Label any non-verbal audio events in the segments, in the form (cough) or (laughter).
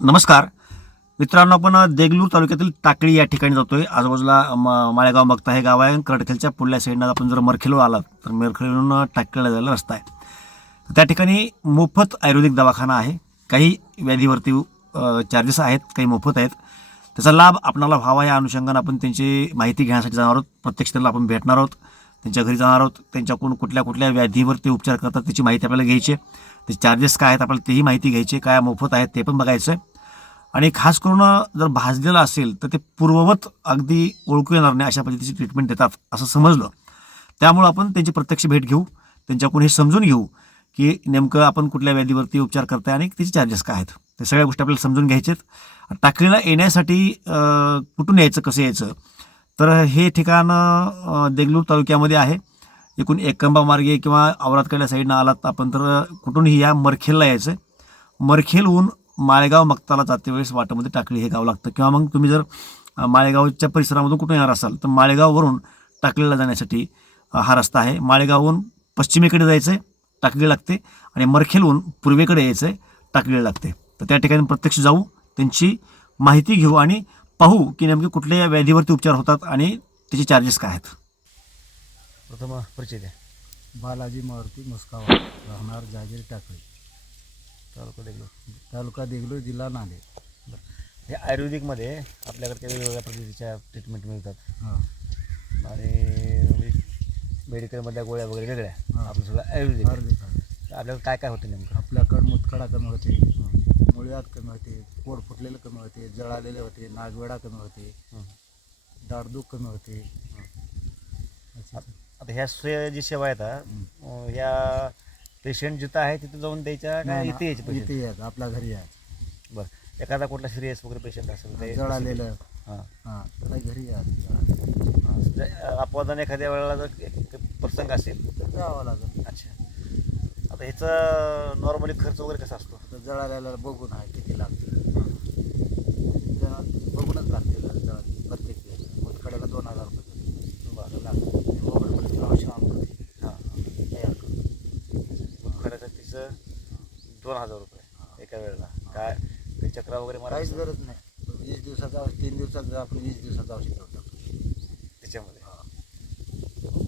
नमस्कार. मित्रांनो आपण देगलूर तालुक्यातील टाकळी या ठिकाणी जातोय. आजूबाजूला माळेगाव बघता हे गाव आहे आणि कडखेलच्या पुढल्या साईडनं आपण जर मरखेलवर आलात तर मरखेलवरून टाकळीला जायला रस्ता आहे. त्या ठिकाणी मोफत आयुर्वेदिक दवाखाना आहे. काही व्याधीवरती चार्जेस आहेत काही मोफत आहेत. त्याचा लाभ आपणाला व्हावा या अनुषंगानं आपण त्यांची माहिती घेण्यासाठी जाणार आहोत. प्रत्यक्ष त्याला आपण भेटणार आहोत. त्यांच्या घरी जाणार आहोत. त्यांच्याकडून कुठल्या कुठल्या व्याधीवर ते उपचार करतात त्याची माहिती आपल्याला घ्यायची आहे. ते चार्जेस काय आहेत आपल्याला तेही माहिती घ्यायची काय मोफत आहेत ते पण बघायचं आहे. आणि खास करून जर भाजलेलं असेल तर ते पूर्ववत अगदी ओळखू येणार नाही अशा पद्धतीची ट्रीटमेंट देतात असं समजलं. त्यामुळं आपण त्यांची प्रत्यक्ष भेट घेऊ. त्यांच्याकडून हे समजून घेऊ की नेमकं आपण कुठल्या व्याधीवरती उपचार करताय आणि त्याचे चार्जेस काय आहेत. ते सगळ्या गोष्टी आपल्याला समजून घ्यायच्यात टाकळीला येण्यासाठी कुठून यायचं कसं यायचं? तर हे ठिकाण देगलूर तालुक्यामध्ये आहे. एकूण एकंबा मार्गे किंवा औरातकडल्या साईडनं आलात आपण तर कुठूनही या मरखेलला यायचं मरखेलहून माळेगाव मक्ताला जाते वेळेस वाटामध्ये टाकळी हे गाव लागतं. किंवा मग तुम्ही जर माळेगावच्या परिसरामधून कुठून येणार असाल तर माळेगाववरून टाकळीला जाण्यासाठी हा रस्ता आहे. माळेगावहून पश्चिमेकडे जायचं आहे टाकळी लागते. आणि मरखेलहून पूर्वेकडे यायचं आहे टाकळी लागते. तर त्या ठिकाणी प्रत्यक्ष जाऊ त्यांची माहिती घेऊ आणि पाहू की नेमके कुठल्या व्याधीवरती उपचार होतात आणि त्याचे चार्जेस काय आहेत. प्रथम परिचय द्या. बालाजी मारुती मुस्कावा राहणार जागीर टाकळी. तालुका देगलूर. तालुका देगलूर जिल्हा नांदेड. हे आयुर्वेदिकमध्ये आपल्याकडे काही वेगवेगळ्या पद्धतीच्या ट्रीटमेंट मिळतात. हां. आणि म्हणजे मेडिकलमधल्या गोळ्या वगैरे वेगळ्या. हां. आपलं सगळं आयुर्वेदिक. तर आपल्याला काय काय होतं नेमकं? आपल्याकडं मुतखडा कमी होते मुळ्यात कमी होते पोट फुटलेलं कमी होते जळालेले होते नागवेडा कमी होते. दाडदूख कमी होते. आता ह्या सोय जी सेवा आहेत ह्या पेशंट जिथं आहे तिथं जाऊन द्यायच्या का इथे यायचे इथे यायचं आपल्या घरी आहे बरं. एखादा कुठला सिरियस वगैरे पेशंट असेल ते जळालेलं हां. हां त्याला घरी हां. जर अपवादाने एखाद्या वेळेला जर प्रसंग असेल? जावं लागेल. अच्छा. आता ह्याचा नॉर्मली खर्च वगैरे कसा असतो? आता जळालेला बघून आहे किती लागते. जरा बघूनच लागते जरा प्रत्येक वेळेस. दोन हजार रुपये बरं. लागते. मोबाईलमध्ये औषध आणतो हां. तयार करतो. खर्च तिचं दोन हजार रुपये एका वेळेला. काय? काही चक्रा वगैरे काहीच मारायचं गरज नाही. वीस दिवसाचा औषध तीन दिवसाचं आपण वीस दिवसाचं औषध टाकतो. त्याच्यामध्ये.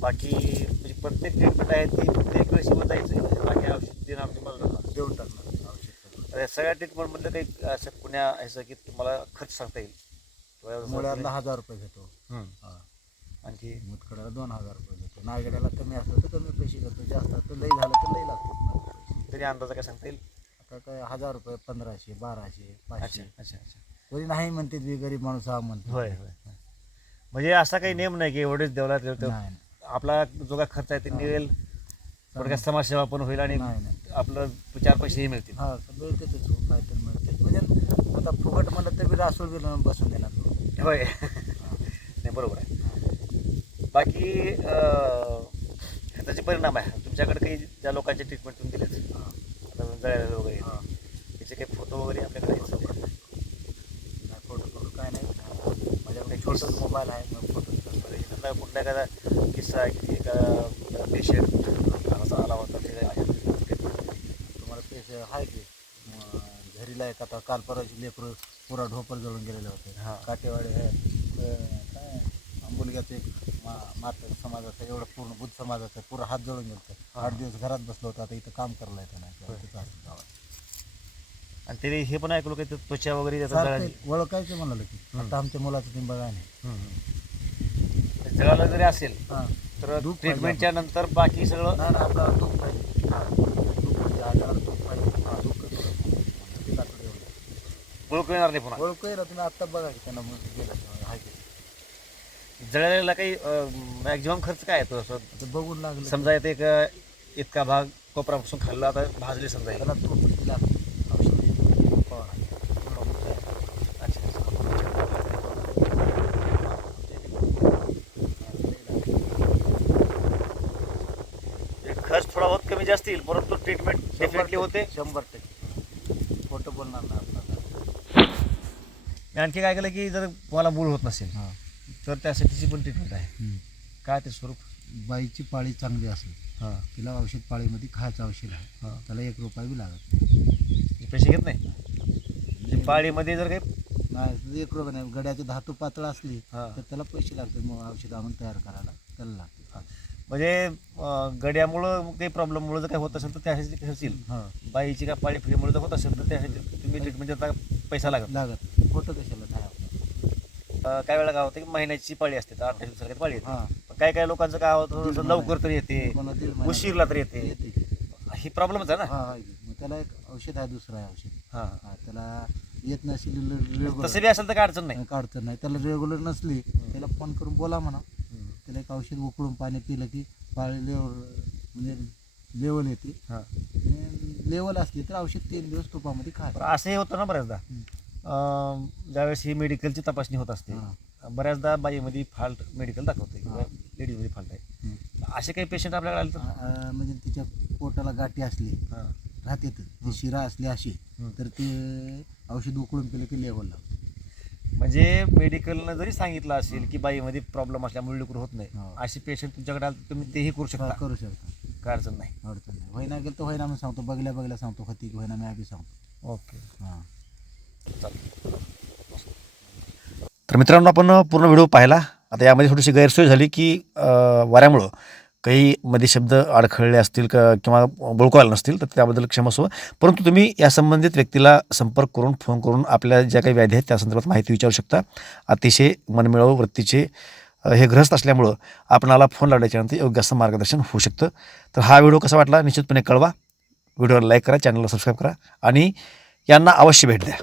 बाकी म्हणजे प्रत्येक ट्रीटमेंट आहे ती प्रत्येक वेळेस येऊन जायचं बाकी औषध देणं आमची मला देऊन टाकणार. औषध या सगळ्या ट्रीटमेंटमधलं काही असं पुण्या असं की तुम्हाला खर्च सांगता येईल. हजार रुपये घेतो. आणखी? मुतखड्याला दोन हजार रुपये घेतो. नागड्याला कमी असलं तर कमी पैसे घेतो. जास्त तर लई झालं तर लई लागतो. तरी अंदाजा काय सांगता येईल? आता काय हजार रुपये पंधराशे बाराशे पाचशे. अच्छा अच्छा कोणी नाही म्हणते गरीब माणूस हा म्हणतो. होय होय. म्हणजे असा काही नेम नाही की एवढेच देवला आपला जो काय खर्च आहे ते निघेल थोडक्यात समाजसेवा पण होईल आणि नाही, नाही. आपलं चार पैसेही मिळतील हा मिळतेच हो काय तर मिळते म्हणजे आता फुकट म्हणलं तर बी रासूळ बिल बसून देणार तो. होय (laughs) नाही बरोबर आहे बाकी अं, ह्याचा परिणाम आहे तुमच्याकडे काही ज्या लोकांचे ट्रीटमेंट तुम्ही दिलेत हा. आता जळालेलं वगैरे हा. त्याचे काही फोटो वगैरे आपल्याकडे आहेत सध्या? नाही फोटो फोटो काय नाही माझ्याकडे छोटंच मोबाईल आहे मग फोटो एखादा कुठला एखादा किस्सा आहे की एका पेशंट असा आला होता ते तुम्हाला पैसे आहे की घरीला एक आता काल परवाची लेकरं पुरा ढोपर जळून गेलेले होते हा. काटेवाडी हे काय आंबोलग्याचं एक मा मात समाजाचं एवढं पूर्ण बुद्ध समाजाचं पुरा हात जळून गेलं आठ दिवस घरात बसलो होतो आता इथं काम करायला येतं नाही गावात. आणि ते हे पण ऐकलो की ते त्वचा वगैरे ओळखायचं म्हणाल की. आता आमच्या मुलाचं तुम्ही बघा नाही. ते जळालं जरी असेल हां. तर दूध पाहिजे ट्रीटमेंटच्या नंतर बाकी सगळं नाही नाही आपल्याला तूप पाहिजे. तूप म्हणजे आल्यावर तूप पाहिजे. हां तूप ते लागतं एवढं. ओळख येणार नाही पुन्हा. ओळखू येईल तुम्ही आत्ता बघा की त्यांना मग गेलं तेव्हा आहे की जळालेला काही मॅक्झिमम खर्च काय येतो असं ते बघून लागलं. समजा येते एक इतका भाग कोपरापासून खाल्ला आता भाजले समजा. त्याला तूप दिला औषध फवारा. अच्छा हे खर्च जास्त येईल परंतु ट्रीटमेंट डेफिनेटली होते. शंभर टक्के. खोटं बोलणार नाही आपल्याला मी आणखी काय केलं की जर तुम्हाला मूळ होत नसेल हां. तर त्यासाठीची पण ट्रीटमेंट आहे. काय ते स्वरूप? बाईची पाळी चांगली असेल हां. तिला औषध पाळीमध्ये खायचं औषध आहे हां. त्याला एक रुपया बी लागत नाही. पैसे घेत नाही? म्हणजे पाळीमध्ये जर काही नाही एक रुपये नाही. गड्याची धातू पातळ असली हा. तर त्याला पैसे लागतात मग औषध आणून तयार करायला. त्याला लागतात म्हणजे गड्यामुळं काही प्रॉब्लेममुळे जर काही होत असेल तर त्यासाठी हा. बाईची का पाळी फ्रीमुळे जर होत असेल तर त्यासाठी तुम्ही ट्रीटमेंट देता पैसा लागत लागत. खोटं कशाला. अं, काय वेळा काय होतं की महिन्याची पाळी असते तर अठ्ठावीस दिवसाला पाळी येते हा. काय काय लोकांचं काय होतं थोडंसं. लवकर तर येते उशीरला तर येते. ही प्रॉब्लेमच आहे ना. मग त्याला एक औषध आहे दुसरं आहे औषध. हा. त्याला येत नसेल तसं बी असेल तर काय अडचण नाही. काढतं नाही. त्याला रेग्युलर नसली त्याला फोन करून बोला म्हणा. त्याला एक औषध उकळून पाणी पिलं की पाळी लेवल म्हणजे लेवल येते हा लेवल असली तर औषध तीन दिवस तुपामध्ये खायचं असंही होतं ना बऱ्याचदा अं, ज्यावेळेस ही मेडिकलची तपासणी होत असते. बऱ्याचदा बाईमध्ये फाल्ट मेडिकल दाखवते किंवा. लेडीजमध्ये फाल्ट आहे. असे काही पेशंट आपल्याकडे आले तर म्हणजे तिच्या पोटाला गाठी असली हा. राहते ती शिरा असली अशी. तर ते औषध उकळून पिलं की लेवल लागतं म्हणजे मेडिकलनं जरी सांगितलं असेल की बाईमध्ये प्रॉब्लेम असल्यामुळे लेकरू होत नाही. हो. असे पेशंट तुमच्याकडे आले तर तुम्ही तेही करू हा, शकता करू शकता. काय अडचण नाही. अडचण नाही. व्हायना गेलं तर व्हायना मी सांगतो बघल्या बघल्या सांगतो होती की व्हायना मी आधी सांगतो. ओके. हां. तर मित्रांनो आपण पूर्ण व्हिडिओ पाहिला. आता यामध्ये थोडीशी गैरसोय झाली की अं, वाऱ्यामुळं. काही मध्ये शब्द अडखळले असतील क- किंवा बळकू नसतील तर त्याबद्दल क्षमस्व परंतु तुम्ही या संबंधित व्यक्तीला संपर्क करून फोन करून आपल्या ज्या काही व्याधी आहेत त्या संदर्भात माहिती विचारू शकता. अतिशय मनमिळावू वृत्तीचे हे ग्रस्त असल्यामुळं आपणाला फोन लावल्याच्यानंतर योग्य असं मार्गदर्शन होऊ शकतं. तर हा व्हिडिओ कसा वाटला निश्चितपणे कळवा. व्हिडिओला लाईक करा चॅनलला सबस्क्राईब करा आणि यांना अवश्य भेट द्या.